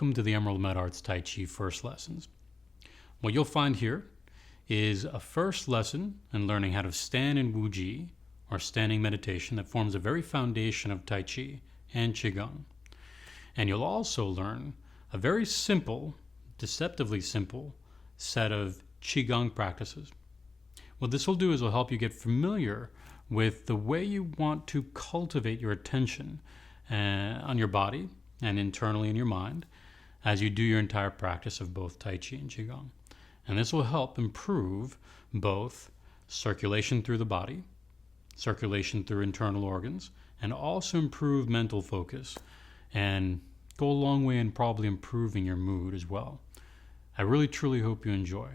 Welcome to the Emerald Med Arts Tai Chi First Lessons. What you'll find here is a first lesson in learning how to stand in Wuji, or standing meditation, that forms a very foundation of Tai Chi and Qigong. And you'll also learn a very simple, deceptively simple set of Qigong practices. What this will do is it'll help you get familiar with the way you want to cultivate your attention on your body and internally in your mind as you do your entire practice of both Tai Chi and Qigong. And this will help improve both circulation through the body, circulation through internal organs, and also improve mental focus and go a long way in probably improving your mood as well. I really truly hope you enjoy.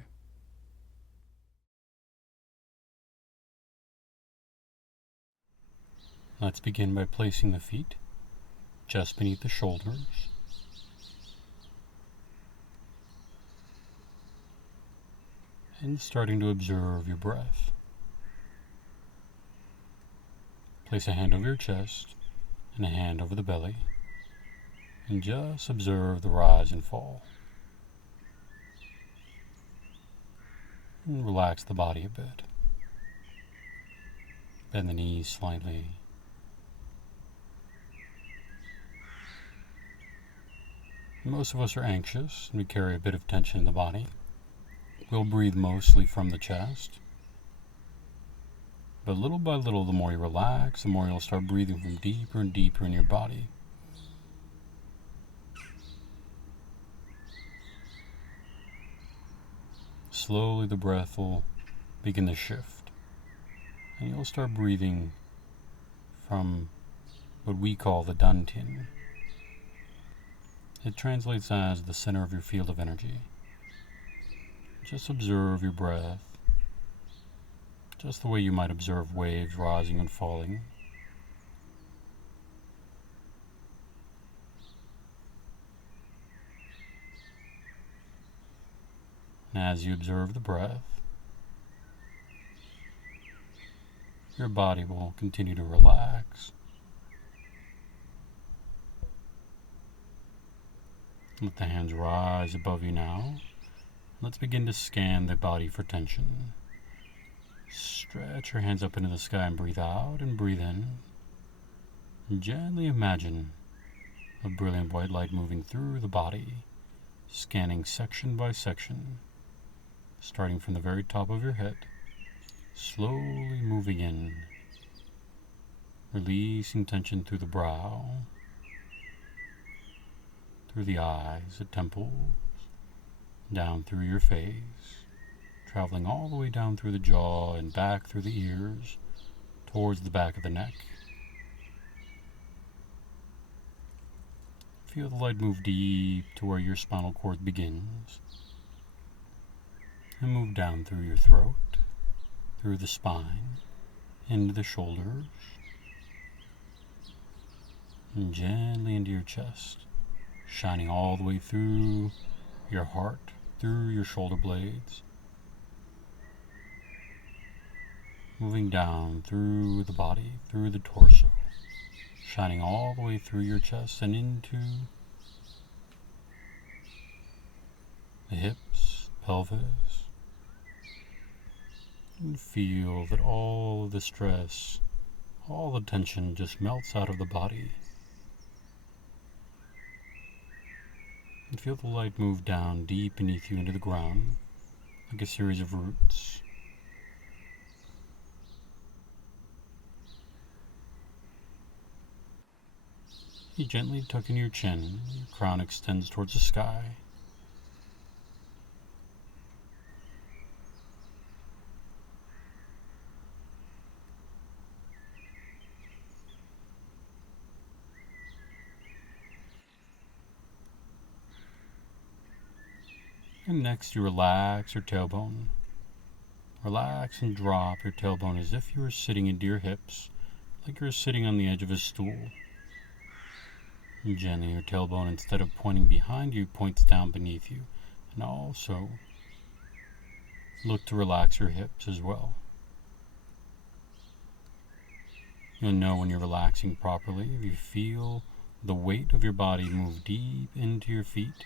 Let's begin by placing the feet just beneath the shoulders. And starting to observe your breath. Place a hand over your chest and a hand over the belly, and just observe the rise and fall. And relax the body a bit. Bend the knees slightly. Most of us are anxious and we carry a bit of tension in the body. We'll breathe mostly from the chest. But little by little, the more you relax, the more you'll start breathing from deeper and deeper in your body. Slowly the breath will begin to shift. And you'll start breathing from what we call the dantian. It translates as the center of your field of energy. Just observe your breath, just the way you might observe waves rising and falling. And as you observe the breath, your body will continue to relax. Let the hands rise above you now. Let's begin to scan the body for tension. Stretch your hands up into the sky and breathe out and breathe in. And gently imagine a brilliant white light moving through the body, scanning section by section, starting from the very top of your head, slowly moving in, releasing tension through the brow, through the eyes, the temples, down through your face, traveling all the way down through the jaw and back through the ears, towards the back of the neck. Feel the light move deep to where your spinal cord begins, and move down through your throat, through the spine, into the shoulders, and gently into your chest, shining all the way through your heart, through your shoulder blades, moving down through the body, through the torso, shining all the way through your chest and into the hips, pelvis, and feel that all of the stress, all the tension just melts out of the body. And feel the light move down deep beneath you into the ground, like a series of roots. You gently tuck in your chin, your crown extends towards the sky. And next you relax your tailbone. Relax and drop your tailbone as if you were sitting into your hips, like you're sitting on the edge of a stool. And gently your tailbone, instead of pointing behind you, points down beneath you. And also look to relax your hips as well. You'll know when you're relaxing properly if you feel the weight of your body move deep into your feet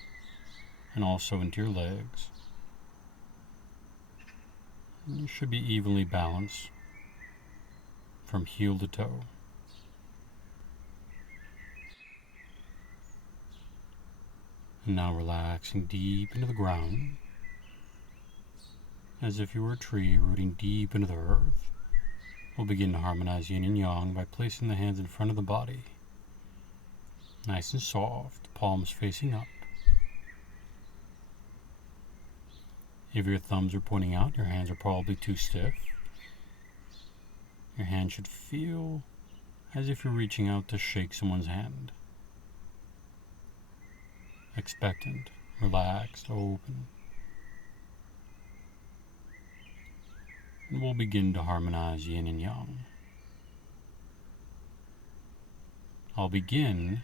and also into your legs. And you should be evenly balanced from heel to toe. And now relaxing deep into the ground, as if you were a tree rooting deep into the earth. We'll begin to harmonize Yin and Yang by placing the hands in front of the body. Nice and soft, palms facing up. If your thumbs are pointing out, your hands are probably too stiff. Your hand should feel as if you're reaching out to shake someone's hand. Expectant, relaxed, open. And we'll begin to harmonize Yin and Yang. I'll begin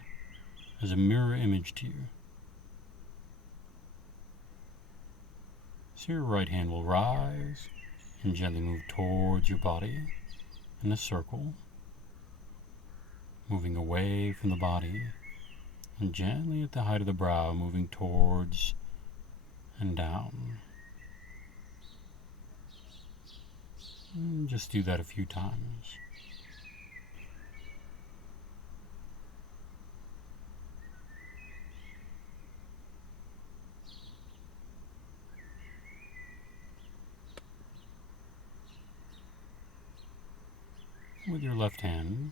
as a mirror image to you. So your right hand will rise and gently move towards your body in a circle, moving away from the body and gently at the height of the brow, moving towards and down. And just do that a few times. With your left hand,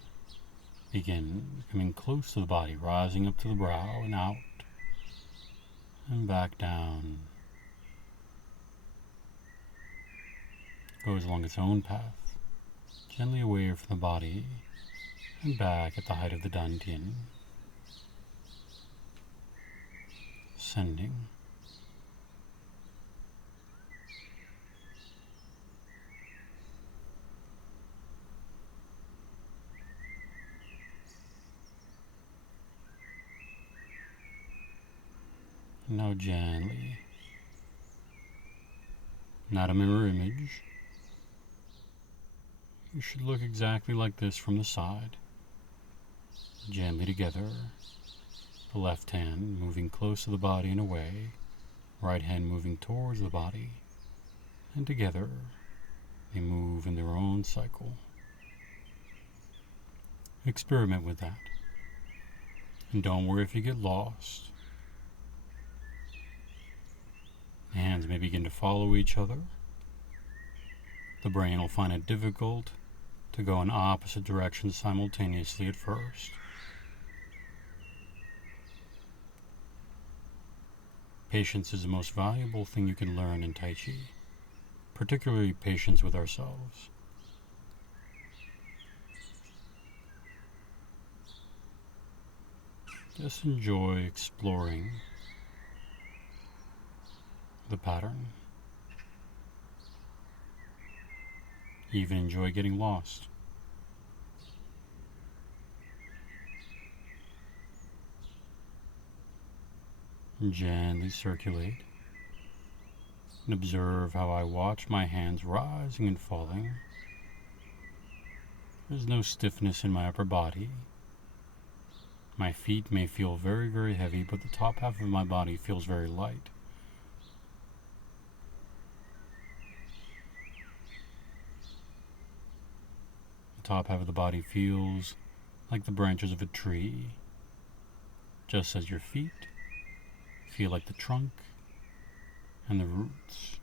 begin coming close to the body, rising up to the brow and out, and back down. Goes along its own path, gently away from the body, and back at the height of the dantian. Ascending. Now gently, not a mirror image. You should look exactly like this from the side. Gently together, the left hand moving close to the body and away, right hand moving towards the body, and together they move in their own cycle. Experiment with that. And don't worry if you get lost. The hands may begin to follow each other. The brain will find it difficult to go in opposite directions simultaneously at first. Patience is the most valuable thing you can learn in Tai Chi, particularly patience with ourselves. Just enjoy exploring the pattern. Even enjoy getting lost. Gently circulate and observe how I watch my hands rising and falling. There's no stiffness in my upper body. My feet may feel very, very heavy, but the top half of my body feels very light. The top half of the body feels like the branches of a tree, just as your feet feel like the trunk and the roots.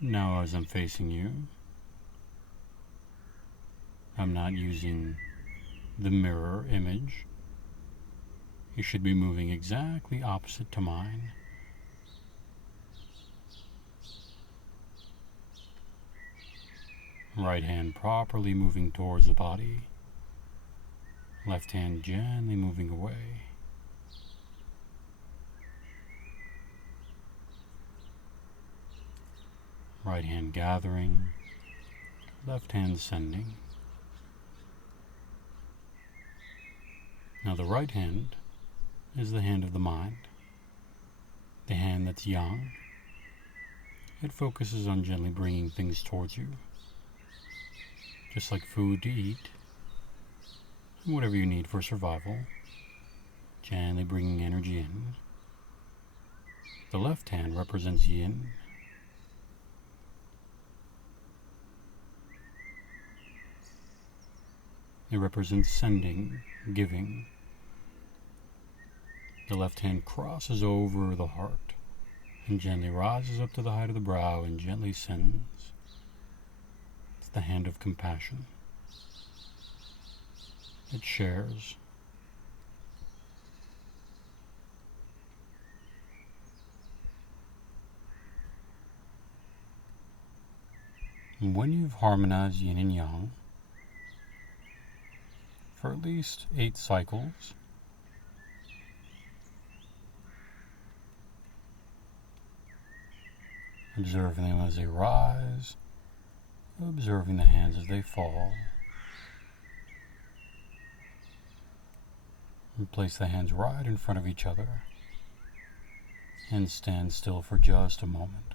Now as I'm facing you, I'm not using the mirror image. You should be moving exactly opposite to mine. Right hand properly moving towards the body. Left hand gently moving away. Right hand gathering. Left hand sending. Now the right hand is the hand of the mind, the hand that's yang. It focuses on gently bringing things towards you, just like food to eat, and whatever you need for survival, gently bringing energy in. The left hand represents yin. It represents sending, giving. The left hand crosses over the heart and gently rises up to the height of the brow and gently sends. It's the hand of compassion. It shares. And when you've harmonized yin and yang for at least 8 cycles, observing them as they rise, observing the hands as they fall, and place the hands right in front of each other and stand still for just a moment.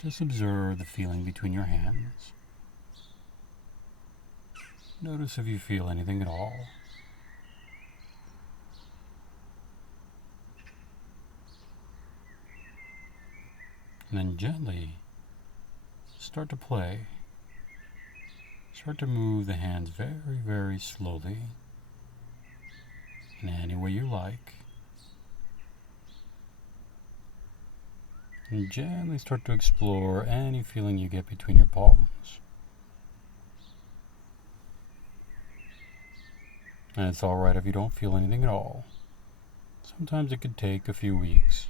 Just observe the feeling between your hands. Notice if you feel anything at all. And then gently start to play. Start to move the hands very, very slowly in any way you like. And gently start to explore any feeling you get between your palms. And it's alright if you don't feel anything at all. Sometimes it could take a few weeks,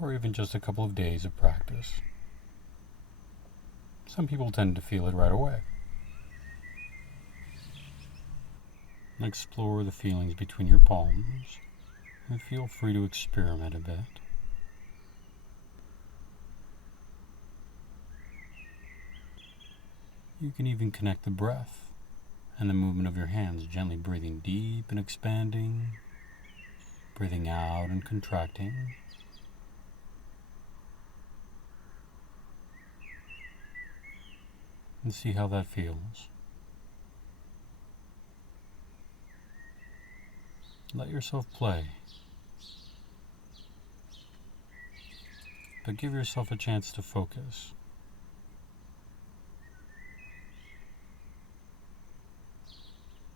or even just a couple of days of practice. Some people tend to feel it right away. Explore the feelings between your palms, and feel free to experiment a bit. You can even connect the breath and the movement of your hands, gently breathing deep and expanding, breathing out and contracting. And see how that feels. Let yourself play, but give yourself a chance to focus.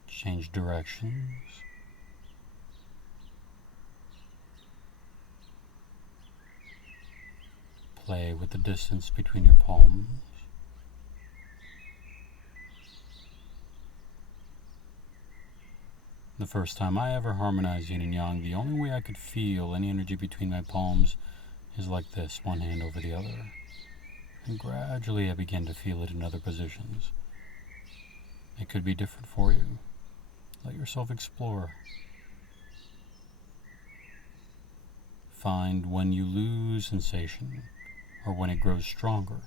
Change directions. Play with the distance between your palms. The first time I ever harmonized yin and yang, the only way I could feel any energy between my palms is like this, one hand over the other. And gradually I began to feel it in other positions. It could be different for you. Let yourself explore. Find when you lose sensation or when it grows stronger.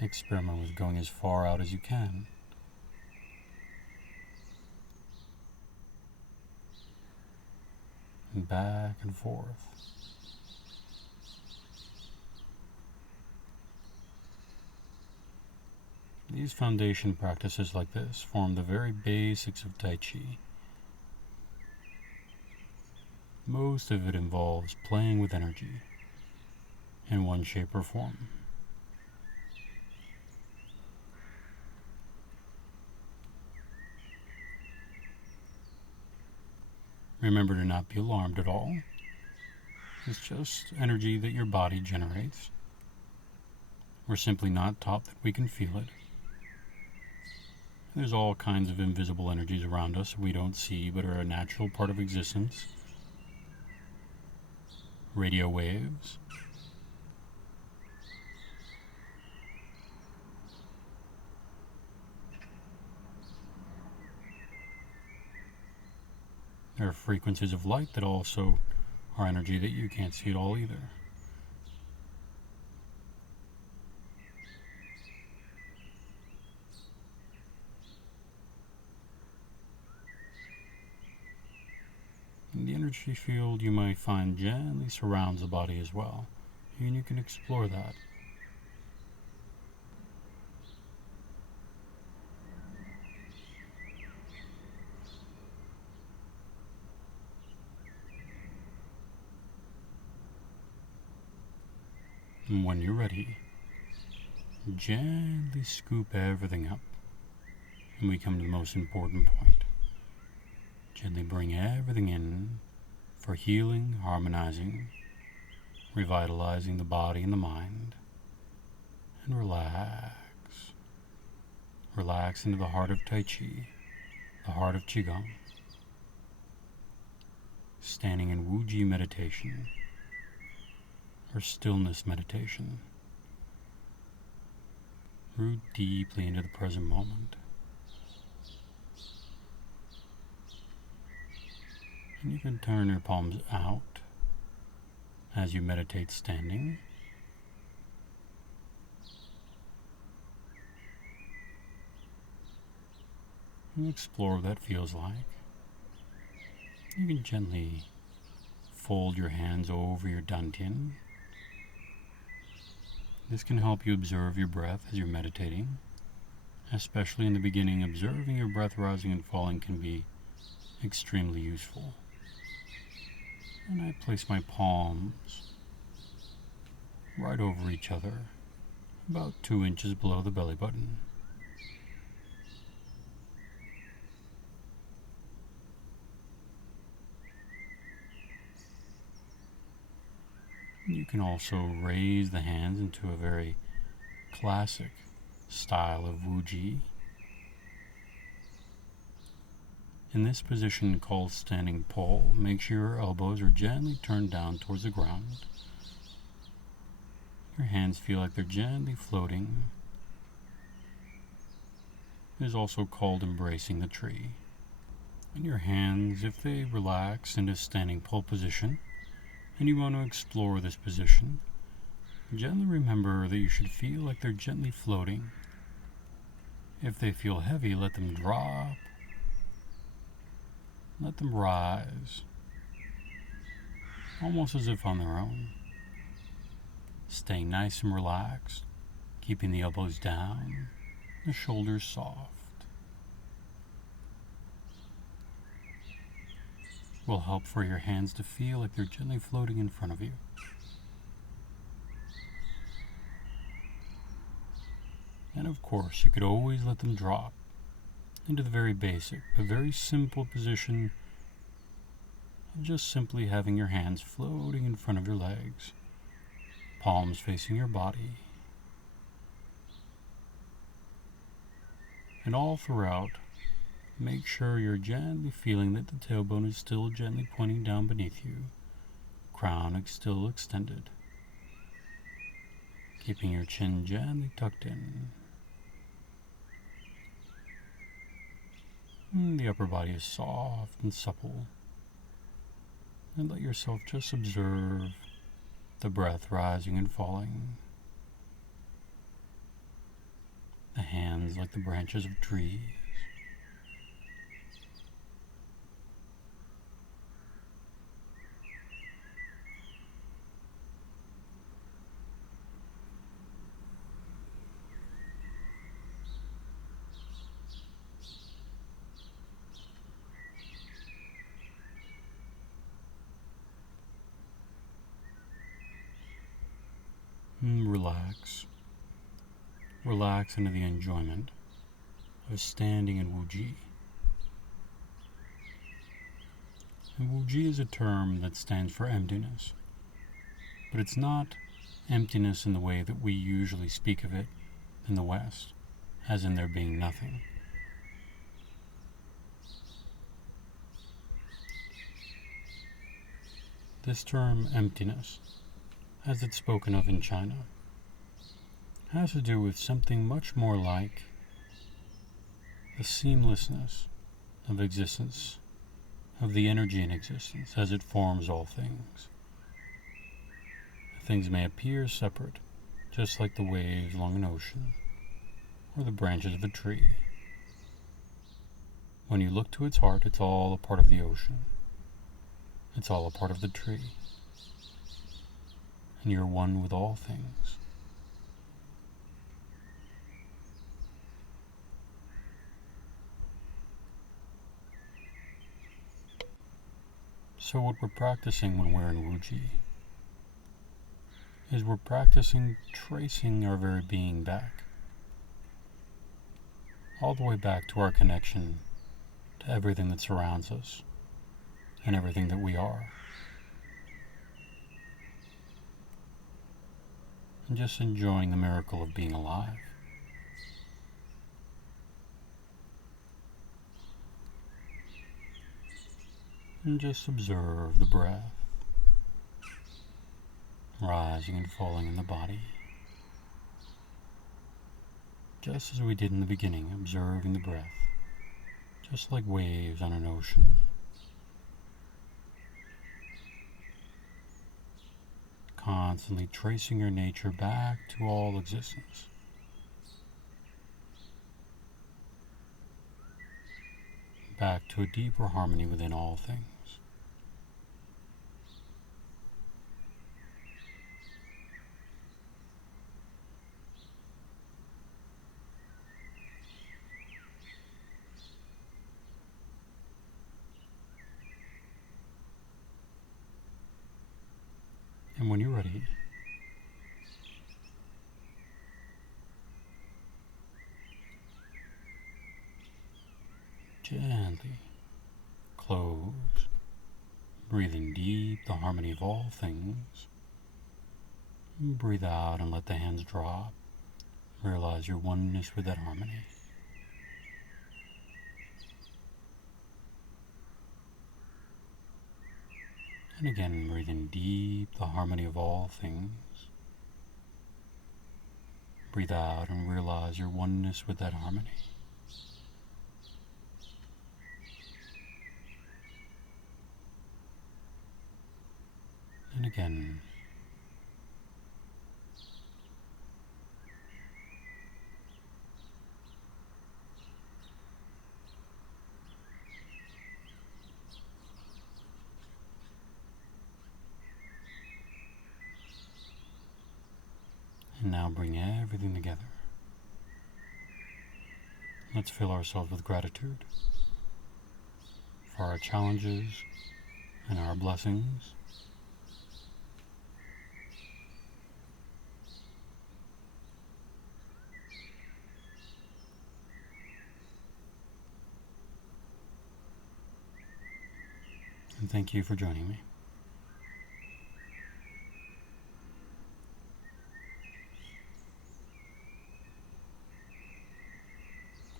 Experiment with going as far out as you can. And back and forth. These foundation practices like this form the very basics of Tai Chi. Most of it involves playing with energy in one shape or form. Remember to not be alarmed at all. It's just energy that your body generates. We're simply not taught that we can feel it. There's all kinds of invisible energies around us we don't see but are a natural part of existence. Radio waves. There are frequencies of light that also are energy that you can't see at all either. energy field you might find gently surrounds the body as well, and you can explore that. And when you're ready, gently scoop everything up, and we come to the most important point. Gently bring everything in for healing, harmonizing, revitalizing the body and the mind, and relax. Relax into the heart of Tai Chi, the heart of Qigong, standing in Wuji meditation, or stillness meditation. Root deeply into the present moment. And you can turn your palms out as you meditate standing. And explore what that feels like. You can gently fold your hands over your dantian. This can help you observe your breath as you're meditating. Especially in the beginning, observing your breath rising and falling can be extremely useful. And I place my palms right over each other, about 2 inches below the belly button. You can also raise the hands into a very classic style of Wuji. In this position called standing pole, make sure your elbows are gently turned down towards the ground. Your hands feel like they're gently floating. It is also called embracing the tree. And your hands, if they relax into standing pole position, and you want to explore this position, gently remember that you should feel like they're gently floating. If they feel heavy, let them drop. Let them rise, almost as if on their own. Staying nice and relaxed, keeping the elbows down, the shoulders soft. Will help for your hands to feel like they're gently floating in front of you. And of course, you could always let them drop into the very basic, but very simple position of just simply having your hands floating in front of your legs, palms facing your body. And all throughout, make sure you're gently feeling that the tailbone is still gently pointing down beneath you, crown is still extended, keeping your chin gently tucked in. And the upper body is soft and supple. And let yourself just observe the breath rising and falling. The hands like the branches of trees. And relax. Relax into the enjoyment of standing in Wuji. And Wuji is a term that stands for emptiness, but it's not emptiness in the way that we usually speak of it in the West, as in there being nothing. This term, emptiness, as it's spoken of in China, has to do with something much more like the seamlessness of existence, of the energy in existence as it forms all things. Things may appear separate, just like the waves along an ocean, or the branches of a tree. When you look to its heart, it's all a part of the ocean. It's all a part of the tree. And you're one with all things. So what we're practicing when we're in Wuji is we're practicing tracing our very being back. All the way back to our connection to everything that surrounds us and everything that we are. And just enjoying the miracle of being alive. And just observe the breath rising and falling in the body. Just as we did in the beginning, observing the breath, just like waves on an ocean. Constantly tracing your nature back to all existence. Back to a deeper harmony within all things. And when you're ready, gently close, breathing deep the harmony of all things. Breathe out and let the hands drop. Realize your oneness with that harmony. And again, breathing deep the harmony of all things. Breathe out and realize your oneness with that harmony. And again, and now bring everything together. Let's fill ourselves with gratitude for our challenges and our blessings. And thank you for joining me.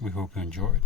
We hope you enjoyed.